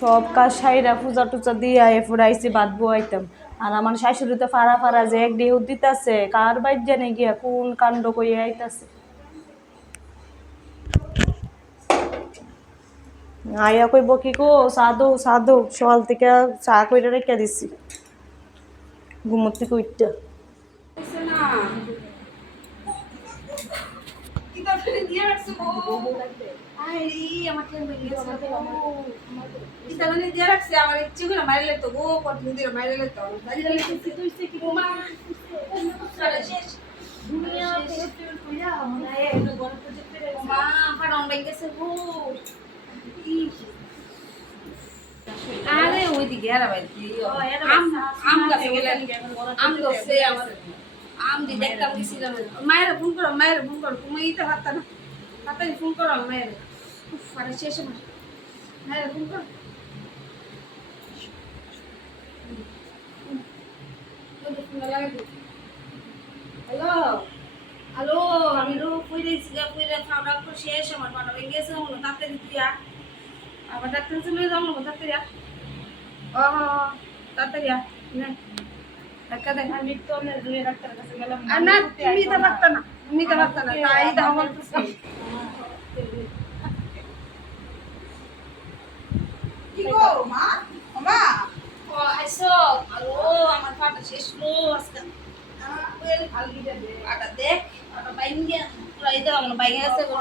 সব কাজ সাইরা পূজা টুজা দিয়া এরপর আইসি বাঁধবো আইতাম। আর আমার শাশুড়ি তো ফাড়া ফাড়া যে এক ডিউ দিতেছে, কার বাইর জানে গিয়া কোন কাণ্ড কইয়া আইতাছে। আইয়া কইব কি গো সাধু সাধু, সকাল থেকে চা কইরা রেখে দিছি ঘুমোর থেকে উঠটা। আমার ইচ্ছে করে মারিলে তো গো কতদিন ধরে মারিলে তো আরে ওইদিকে আম গাছে গেলেন আম গাছে আম দি দেখতাম গেছিলাম। মায়ের ফোন করো তুমি ইতে ভাবতা না তাড়াতাড়ি ফোন করো মায়ের মানে শেষ মায়ের ফোন করো। হ্যালো হ্যালো আমি রো কইরেছি কইরে খাওয়া তো শেষ আমার পাটা ভেঙে গেছে মনে তাড়াতাড়ি দিয়া আবার ডাক্তার চলে যাবো তাড়াতাড়ি ও তাড়াতাড়ি না টাকা দেখ আমি তো ডাক্তারের কাছে গেলাম না তুমি তো পারতা না তাই দাও বলতেছি কি গো মা মা ও আইসো আলো আমার পাটা শেষ লো আজকে ওই খালি দে আটা দেখ আটা বাইঙ্গে পুরাই দাও আমার বাইঙ্গে আছে গো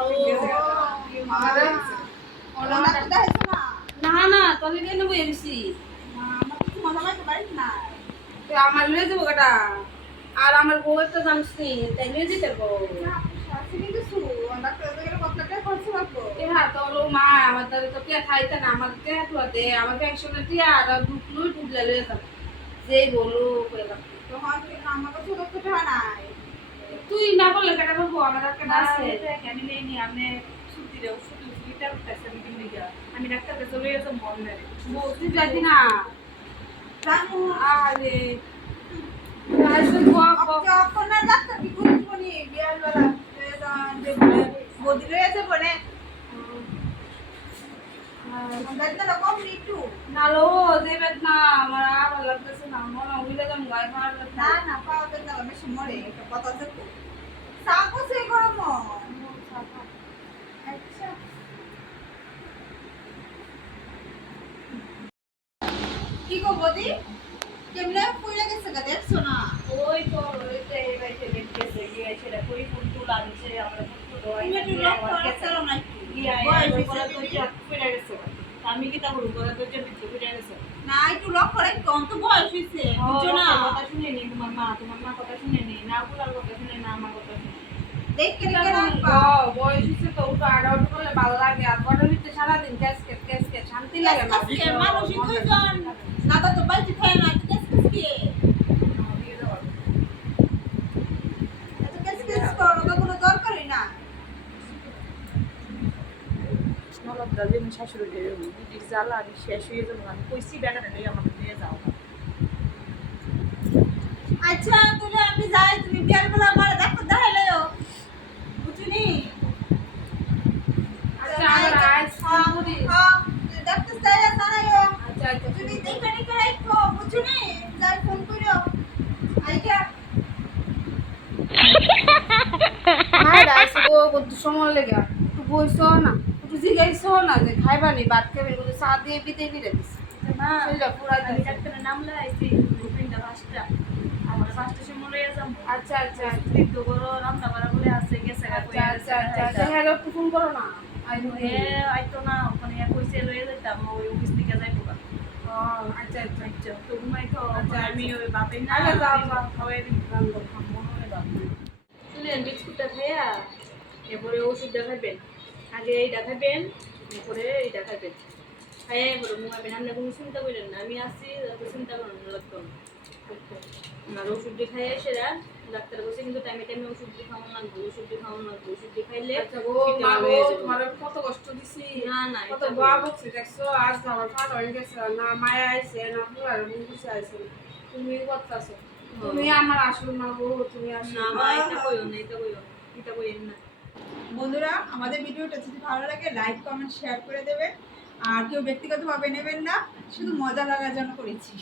মা ওলা ডাক্তার আইছো না না তবে কেন বই দিছি আমার কিছু মজা লাগে বাড়ি না তো আমার লয়ে যাবো গাটা আর আমার বউ একটা জানিস নি তাই নিয়ে যেতে গো মা আমাদের তো কে খাইতে না আমাদের কে দে আমার পেনশনের টিয়া আর ডুবলুই ডুবলে লয়ে যাবে যেই বলো তুই না বললে কেটা বলবো আমার একটা আছে আমি নেই নি আমি ছুটি দেব ছুটিটা উঠতেছে আমি ডাক্তার কাছে লয়ে যাবো মন মেরে তুই যাইতি না জানো আরে ডাক্তার কি করবনি বিয়ার বেলা বদি রয়েছে বনে নালো দেবেন না আমার আবার লাগতেছে না মনে উইলে যাম গায়ে মার না না পাওয়া দেন না বেশি মরে একটা কথা আছে তো সাকো সে গরম আচ্ছা কি গো বদি কেমনে কইলা গেছে গা দেখছো না ওই তো ওইতে এই বাইতে দেখতেছে গিয়ে সেটা কই ফুল তুল আনছে আমরা ফুল দোয়াই তুমি লক করে চলো না গিয়া বলে তো চাপ ফিরে গেছে আমি কি তা বলবো বলে তো যে বিদ্যুৎ ফিরে গেছে না একটু লক করে কোন তো বয়স হইছে বুঝছো না কথা শুনে নি তোমার মা কথা শুনে নি না পুরার কথা শুনে না আমার কথা শুনে দেখ কে বয়স হইছে তো উঠো আর আউট করলে ভালো লাগে আর বড় হইতে সারা দিন কেস শান্তি লাগে না মানুষ কইজন না তো বাইতে খায় না কেস কি এত কেস করো কোনো দরকারই না নলবদালে আমি শাশুড়ি দিদির জ্বালা আমি শেষ হয়ে যাবো আমি কইছি বেড়াতে নেই আমাকে নিয়ে যাও আচ্ছা তুমি আমি যাই তুমি বিয়ার বেলা আমার ডাক্তার দেখাইলেও বুঝুনি আচ্ছা ডাক্তার চাইলে জানাইও আচ্ছা তুমি দেখে নিকে রাখো বুঝুনি যাই ফোন করিও আইকা হ্যাঁ রাইসো কত সময় লাগে একটু বইছো না একটু জিগাইছো না যে খাইবা নি ভাত খাবে বলে চা দিয়ে বিদে দিছি না সেটা পুরা দিন ডাক্তারের নাম লাগাইছি রুটিনটা ফাস্টটা আমার ফাস্টে সময় লইয়া যাম আচ্ছা তুই তো বড় রান্না বাড়া বলে আছে গেছে আচ্ছা হ্যাঁ একটু ফোন করো না আইতো না ওখানে কইছে লইয়া যাইতাম ওই অফিস থেকে যাইবো আচ্ছা তো ঘুমাই তো আমি ওই বাপে না যাও খাওয়াই দিন রান্না মনে হয় বাপ শুনেন বিস্কুটটা খাইয়া এরপরে ওষুধটা খাইবেন আগে এইটা খাইবেন এরপরে এইটা খাইবেন খাইয়া এরপরে ঘুমাবেন আপনি কোনো চিন্তা করেন না আমি আসছি চিন্তা করেন লাগতো না ওষুধ দিয়ে খাইয়া সেরা ডাক্তার বলছে কিন্তু টাইমে ওষুধ দিয়ে খাওয়ানো লাগবে ওষুধ দিয়ে খাইলে তোমার কত কষ্ট দিছি না কত বাবা বলছে দেখছো আজ আমার ফাট হয়ে গেছে না মায়া আইছে না পুরার মুখে আইছে তুমি করতেছো তুমি আমার আসল মা গো, তুমি আসল না মা। মা, এটা কইও না, এটা কইেন না। বন্ধুরা, আমাদের ভিডিওটা যদি ভালো লাগে লাইক কমেন্ট শেয়ার করে দেবেন। আর কেউ ব্যক্তিগতভাবে নেবেন না, শুধু মজা লাগার জন্য করেছি।